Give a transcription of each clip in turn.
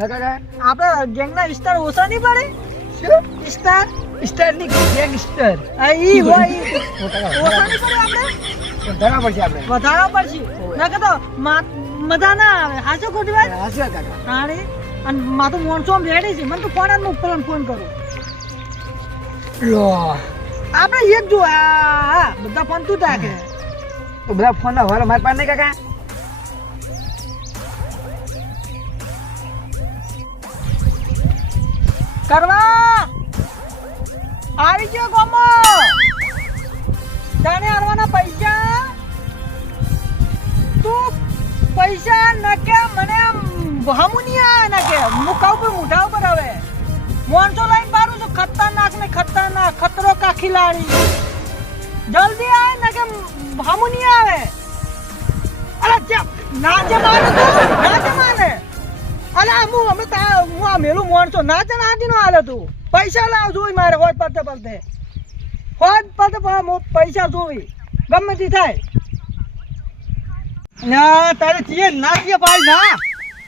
આપણે ગેંગના સ્ટાર ઓછા નહીં પડે શું સ્ટાર ની ગેંગસ્ટર ઈ હોય ઓછા નહીં પડે આપણે વધારવા પડશે ના કે તો મજા ના આવે હાચો ખોટી વાત હારે અને મારું મોણસો રેડી છે મને તો ફોન આન ઉપર ફોન કરું લો આપણે એક જો આ બધા ફોન તું તાકે તો બધા ફોન ના હોય મારી પાસે નહીં કાકા કરવા આવી ગયો ગોમો તને આરવાના પૈસા તું પૈસા નકે મને હમુનિયા નકે મુખા ઉપર મુઢા ઉપર હવે મોનસો લાઈન બારું છું ખતરનાક ને ખતરનાક ખતરો કા ખિલાડી જલ્દી આય નકે હમુનિયા આવે અરે નાચે માને અલા હું આ મેલું મોણસો નાચે નો આલે તું પૈસા લાવ જોઈ મારે હોત પડતે પૈસા જોઈ ગમે તે થાય ના તારે ચીએ નાચીએ પાડી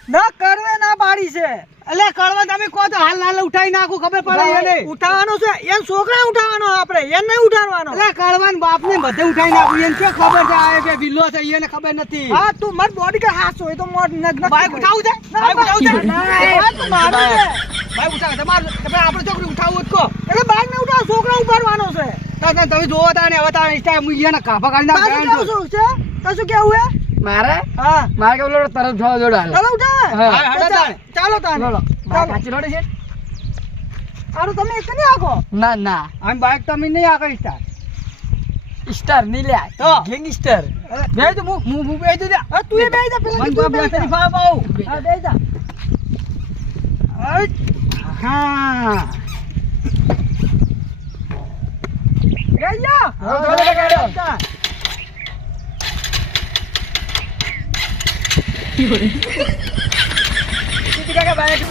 ના કરવે ના પાડી છે અલે કરવા તમે કહો તો હાલ ઉઠાઈ નાખું ખબર પડે એને ઉઠાવવાનો છે એન છોકરા ઉઠાવવાનો આપણે એન નહીં ઉઠાવવાનો અલે કરવાન બાપને બધે ઉઠાઈ નાખું એને કે ખબર છે આ કે બિલ્લો છે એને ખબર નથી હા તું મત બોડી કે હાસો એ તો મોડ નગ બાઈક ઉઠાવું છે બાઈક ઉઠાવું છે તો મારો છે બાઈક ઉઠાવ તમાર તમે આપણે છોકરી ઉઠાવું જ કો એટલે બાઈક ને ઉઠાવ છોકરા ઉપાડવાનો છે તમે જોવો તા ને હવે તા ઇન્સ્ટા મુઈયા ના કાફા કાઢી ના શું છે તો શું કેવું હે મારે હા મારે કે બોલો તરત ઉઠાવ જોડો હાલો ઉઠા હા ચાલો તાને કાચી રોડે છે આરો તમે એક નહીં આકો ના આમ બાઈક તમે નહીં આકો સ્ટાર નહીં લે તો ગેંગસ્ટર બે તો હું બે દે તું એ બે દે પેલા તું બે તરી ફાવ આવ હા બે દે હા ગયા કાકા બાઈક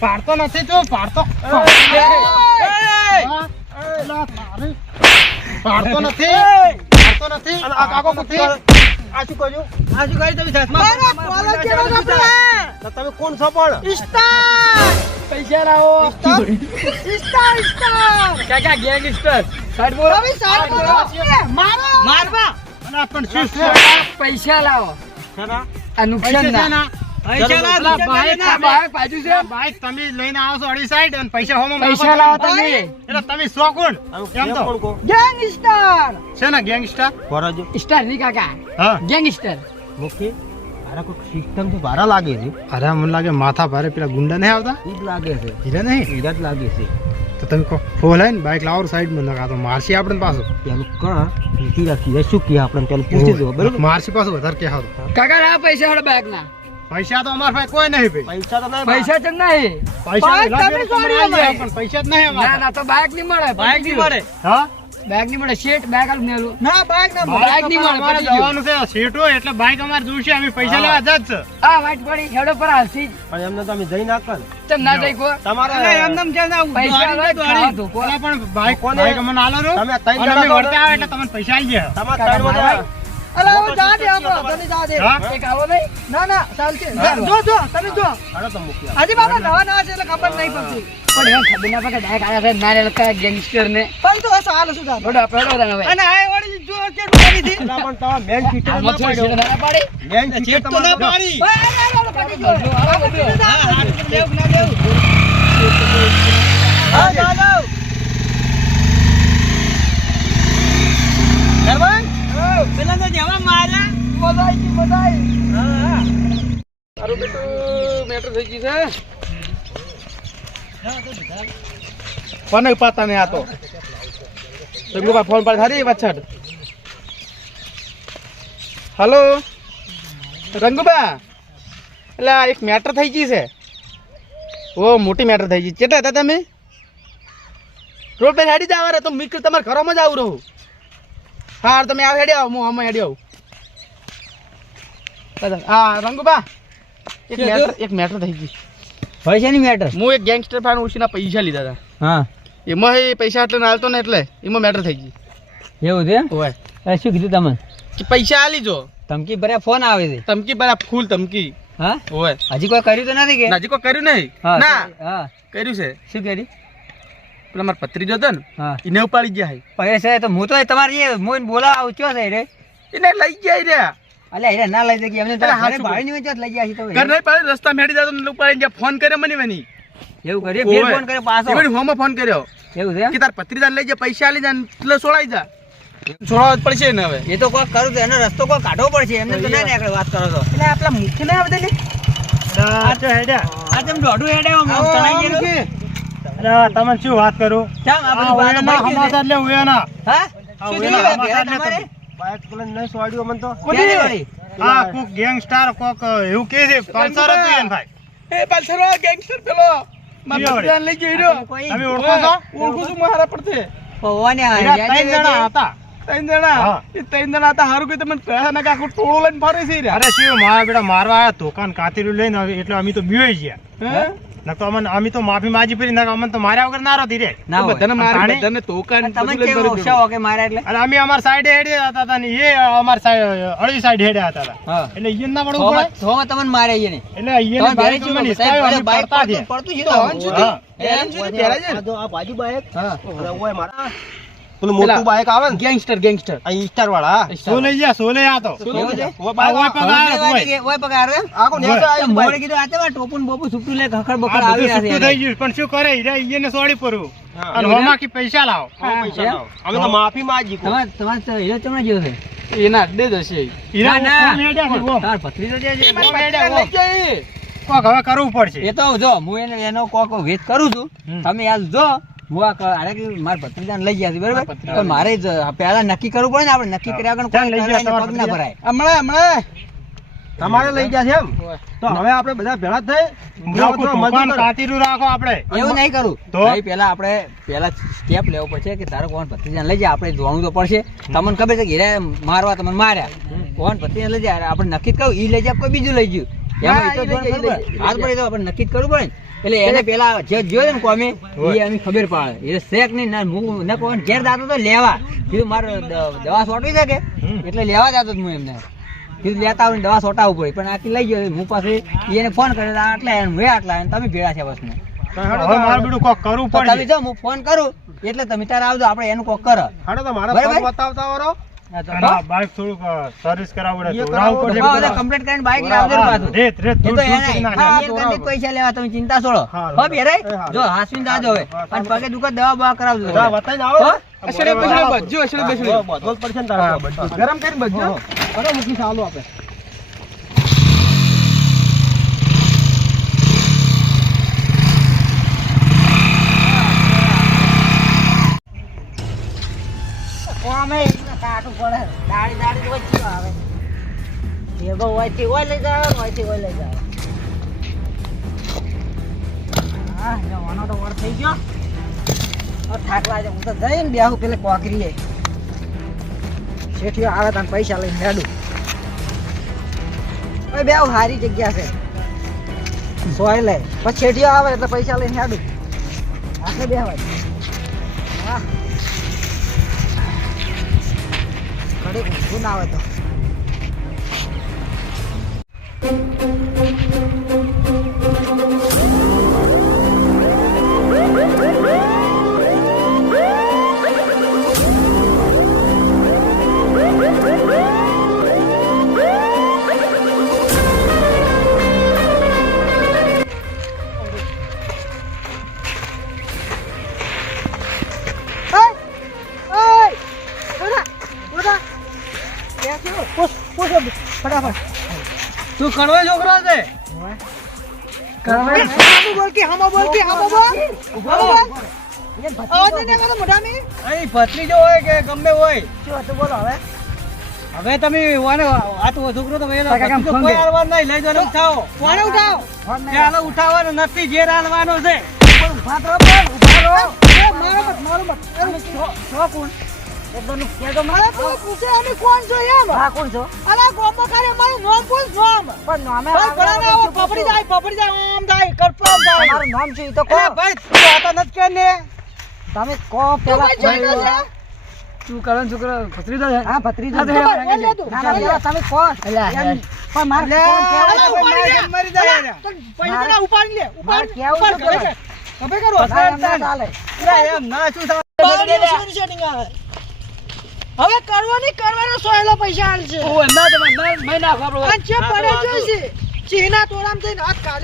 પાડતો નથી તું પાડતો નથી આ કાકો કુથી આ શું કર્યું તમે કોણ છો પણ સ્ટાર પૈસા લાવો સ્ટાર કાકા ગેંગસ્ટર સાઈડ બોલો મારવા અને પણ શું પૈસા લાવો આ નુકસાન ના બાઈક તમે લઈને આવો છો અડી સાઈડ અને પૈસા હોમ પૈસા લાવો તમે એટલે તમે સો કોણ કેમ તો ગેંગસ્ટર છે ને ગેંગસ્ટર બરાબર સ્ટાર ની કાકા હા ગેંગસ્ટર ઓકે અરે કોઈ સિસ્ટમ તો ભારા લાગે છે અરે મને લાગે માથા ભારે પેલા ગુંડા નહીં આવતા ઈ જ લાગે છે હીરા નહીં હીરા જ લાગે છે તો તમે કહો ફોન આવીને બાઈક લાવો સાઈડ માં નકા તો મારસી આપણે પાછો પેલું કણ નીતિ રાખી શું કે આપણે પેલું પૂછી દો બરાબર મારસી પાછો વધારે કે હાલો કાકા આ પૈસા વાળા બાઈક ના પૈસા તો અમાર પાસે કોઈ નહીં પૈસા તો નહીં પૈસા જ નહીં પૈસા પણ પૈસા જ નહીં ના તો બાઈક નહીં મળે હા બાઈક નહીં મળે શેટ બાઈક આલ નેલું ના બાઈક નહીં મળે મારે જવાનું છે શેટ હોય એટલે બાઈક અમાર જોશે અમે પૈસા લેવા જ છે આ વાઈટ પડી હેડો પર હાલસી પણ એમને તો અમે જઈ નાખન તેમ ના જઈ કો તમારે એમનેમ કે ના પૈસા લઈ દો કોલા પણ બાઈક અમને આલો રો તમે તઈ વળતા આવે એટલે તમને પૈસા આલી જાય તમાર તઈ વળતા અલા ઓ જા દે આપણો તને જા દે એક આવો નહીં ના ચાલશે જો તમે જો હાલો તો મૂકી આજે બાબા નવા છે એટલે ખબર નહીં પડતી પણ એમ ખબર ના પડે ડાયરેક્ટ આયા છે નાને લકા ગેંગસ્ટર ને પણ તો સાલ શું જા બડો આપણે હવે અને આ વળી જો કે કરી દી ના પણ તમાર મેન ફીટર ના પાડી ના પાડી મેન ફીટર તો ના પાડી ના પડી ગયો હા લેવ ના લેવ હા ચાલો કરવાન પેલા તો જેવા માર્યા મજા આવી હા તારું બેટું મેટર થઈ ગઈ છે કોને પાતા ને આ તો લોકો ફોન પર થારી વચ્છડ હેલો રંગુબા એટલે એક મેટર થઈ ગઈ છે ઓ મોટી મેટર થઈ ગઈ. કેટલા હતા તમે? રોડ પર હેડી જાવ રે તો મિત્ર તમારા ઘરોમાં જ આવું રહું. હા તમે આવ હેડી આવો, હું હમણાં હેડી આવું. હા રંગુબા એક મેટર થઈ ગઈ. હોય છે ને મેટર? હું એક ગેંગસ્ટર ફાન ઉછીના પૈસા લીધા હતા. હા એમાં એ પૈસા એટલે નાલતો ને એટલે એમાં મેટર થઈ ગઈ. એવું છે? હોય શું કીધું તમે? કે પૈસા આલી જો. ધમકી ભર્યા ફોન આવે છે. ધમકી બરા ફૂલ ધમકી. હા હોય હજી કોઈ કર્યું તો નથી કે? હજી કોઈ કર્યું નહીં. હા ના હા કર્યું છે. શું કર્યું? પેલા મારા પત્રીજો હતો ને હા એને ઉપાડી ગયા છે. પૈસા તો હું તો તમારી મોઈન બોલાવા આવચ્યો છે રે. એને લઈ ગયા રહ્યા. અલ્યા એને ના લઈ જકે એમને તો અરે હા, ઘરે શું ભાડી ની વચ્ચે લઈ ગયા છે તો ઘર નહીં પાડે રસ્તા મેડી જતો ને ઉપાડી ગયા. ફોન કર્યો મને વની. એવું કર્યું ફેર ફોન કર્યો પાછો. એવડી હોમો ફોન કર્યો એવું છે? કે તાર પત્રીજાને લઈ જા, પૈસા આલી જા એટલે છોડાઈ જા. છોડાવવા જ પડશે ને હવે. એ તો કોઈ કરું તો એનો રસ્તો કોઈ કાઢવો પડશે. એમને તો ના નીકળે વાત કરો તો. એટલે આપલા મુખ્ય ના આવે ને. આ તેમ દોઢું હેડે તણાઈ ગયેલું. તમે શું વાત કરું? ચાલ આપણે વાત સમાચાર લે ઉયાના. હા શું થયું ઉયાના ભેરા સમાચાર લે તમારે? બાઇક કલન ન સોડ્યો મન તો. ક્યારે વળી? હા કોક ગેંગસ્ટર કોક એવું કે છે પલ્સર હતું એને ભાઈ. એ પાછળ વાળો ગેંગસ્ટર પેલો મારા કયો પત્રીજાને લઈ ગયો હીરો. કોઈ તમે ઓળખો છો? ઓળખું છું મારા પડતે. પવને આ એરા યાદ ત્રણ જણા હતા. ત્રણ જણા. હા. એ ત્રણ જણા હતા. હારું કે તમે પૈસા નાખે આખું ટોળું લઈને ફરે છે રે. અરે શિવ મારા બેટા મારવા આયા દુકાન કાતીરું લઈને આવે એટલે અમે તો બીવાઈ ગયા. હે? નકર અમને અમે તો માફી માજી પડી નકર અમને તો માર્યા વગર ના રહી રે. ના હોય. બધાને મારી તાણે? બધાને તોકાન તમે બધું લઈને કેમ ફરી ઓછા હો કે મારા એટલે? અને અમે અમાર સાઈડે હેડ્યા હતા ને એ અમાર સાઈડ અડધી સાઈડ હેડ્યા હતા. હા એટલે ઈયન ના પડવું પડે. થોમાં તમને મારે અહીંયા ને. એટલે ઈયન બાઈક માં નિસ્કાયો અમે પડતા થયા. પડતું છે તો તો. હંસ સુધી. હા. હેરાન સુધી પહેલા છે ને. આ બાજુ બાઈક હા ઓય મારા પેલું મોટું બાઈક આવે ને ગેંગસ્ટર આ ઇન્સ્ટાર વાળા સોલે ગયા સોલે આ તો. એવું છે? આ ઓય પગ આયો તો ઓય. ઓય પગાર એમ? આખો નેસો તો આવ્યું મોડે બાઈક. કીધું આ તો આ ટોપું ને બોપું સુકતું લે ખખડ બખડ આ આવી બધું રહ્યા છૂટું છે. થઈ ગયું પણ શું કરે ઈયને સોડી પડ્યું. હા. અને હોમાંથી પૈસા લાવો. પૈસા લાવો. અમે તો માફી માંગી કો. તમારે તો હીરો તમને જેવો છે. એના અડ્ડે જ હશે. હીરા ના, ના. ઓમ હેડ્યા છે, ઓમ. તાર ભત્રીજો જે છે. ઓમ હેડ્યા, ઓમ. લઈ જાય. કોક હવે કરવું પડશે. એ તો જો હું એનો કોક વેચ કરું છું. હમ. તમે યાર જો હું મારા ભત્રીજાને લઈ ગયા છે બરાબર, પણ મારે જ પહેલા નક્કી કરવું પડે ને. આપણે નક્કી કર્યા વગર ચાલ લઈ કોઈ ગયા પગ ના ભરાય. હમણાં તમારે લઈ ગયા છે એમ તો હવે આપણે બધા ભેળા થઈ દુકાન કાતીરું રાખો આપણે. એવું નહીં કરું તો? ભાઈ પહેલા આપણે સ્ટેપ લેવો પડશે કે તારો કોણ ભત્રીજાને લઈ જાય. આપણે જોવાનું તો પડશે. તમને ખબર છે કે હીરા મારવા તમને માર્યા, કોણ ભત્રીજાને લઈ જાય આપણે નક્કી જ કહું. ઈ લઈ જાય કોઈ બીજું લઈ ગયું એમાં એ તો જોવાનું ખબર પડે. હાથ પડે તો આપણે નક્કી જ કરવું પડે ને. એટલે એને પેલા જે જોયો ને કોમે એ એની ખબર પાડે એ શેક નહીં ના. હું ન કોઈ ઘેર જાતો તો લેવા કીધું મારે દવા સોટવી શકે એટલે લેવા જતો હું એમને કીધું લેતા આવીને દવા સોટાવવું પડે. પણ આખી લઈ ગયો હું પાસે એને ફોન કર્યો આટલા મેં આટલા તમે ભેળા છે બસ ને. હવે મારું બધું કોક કરવું તો તમે પડશે. જો હું ફોન કરું એટલે તમે તારે આવજો. આપણે એનું કોક કરો. હાડો તો મારા બરાબર? ફોન બતાવતા વાળો અને આ બાઈક થોડુંક સર્વિસ કરાવવું પડે. એ ધોવડાવવું પડશે. હા, કમ્પ્લીટ કરીને બાઈક લાવજો પાછું. રેત રેત એ તો ધૂળ ધૂળ એને કરી નાખે. હા, એ કરીને પૈસા લેવા તમે ચિંતા છોડો. હા, હો બેરાય? એ હા. જો હાસવીને જાજો હવે. અને પગે દુખે દવા બવા કરાવજો. જા બતાઈને આવો હો? અસડે બસડે બજ્જો અસડે બસડે. બધો જ પડશે ને તારા બધું. ગરમ કરીને બજ્જો. બરો મૂકી ચાલો આપણે કોમે કાટું પડે. દાડી દાડી તો વચ્ચે આવે. ભેગો હોયથી હોય લઈ જાવ, હોયથી હોય લઈ જાવ. હા, જવાનો તો વર થઈ ગયો. થાક લાગે. હું તો જઈને બેહું પેલે કોકરીએ. શેઠિયો આવે તને પૈસા લઈને હેડું. ઓય બેહુ હારી જગ્યા છે. સોય લે. પછી શેઠિયો આવે એટલે પૈસા લઈને હેડું. આટલે બેહવાય. હા. ઘડી ઊંઘું ના આવે તો. ફટાફટ તું કડવા છોકરો છે. અહીં ભત્રીજો હોય કે ગમે હોય. શું હતું બોલો હવે? હવે તમે વાને આ તો છોકરો તો ભાઈ કાકા, ફોન કોઈ દે. હાલવાનું નહીં લઈ દો ઉઠાવો કોને ઉઠાવ ચાલો ઉઠાવવાનો નથી જે હાલવાનો છે મારો મત છો કોણ એકદમ કે તો મારે તો પૂછે અમે કોણ છો એમ હા કોણ છો અલા ગોમો કરે મારું નામ બોલ નામ પણ નામે પપડી જાય આમ જાય કરપા જાય મારું નામ છે ઈ તો કો ભાઈ તું આતો નથી કે ને તમે કો પેલા તું કરણ છોકરો ભત્રીજો છે હા ભત્રીજો છે તમે કો પણ માર મરી જાય પૈસા ઉપાડી લે ઉપાડ કેવું છે કબે કરો ચાલે એમ ના શું હવે કરવાનો સોયલો પૈસા હાલ છે ના તમે મહિના આપણો આ છે પડે જોઈશે ચીના તોરામ થઈને હાથ કાઢ્યો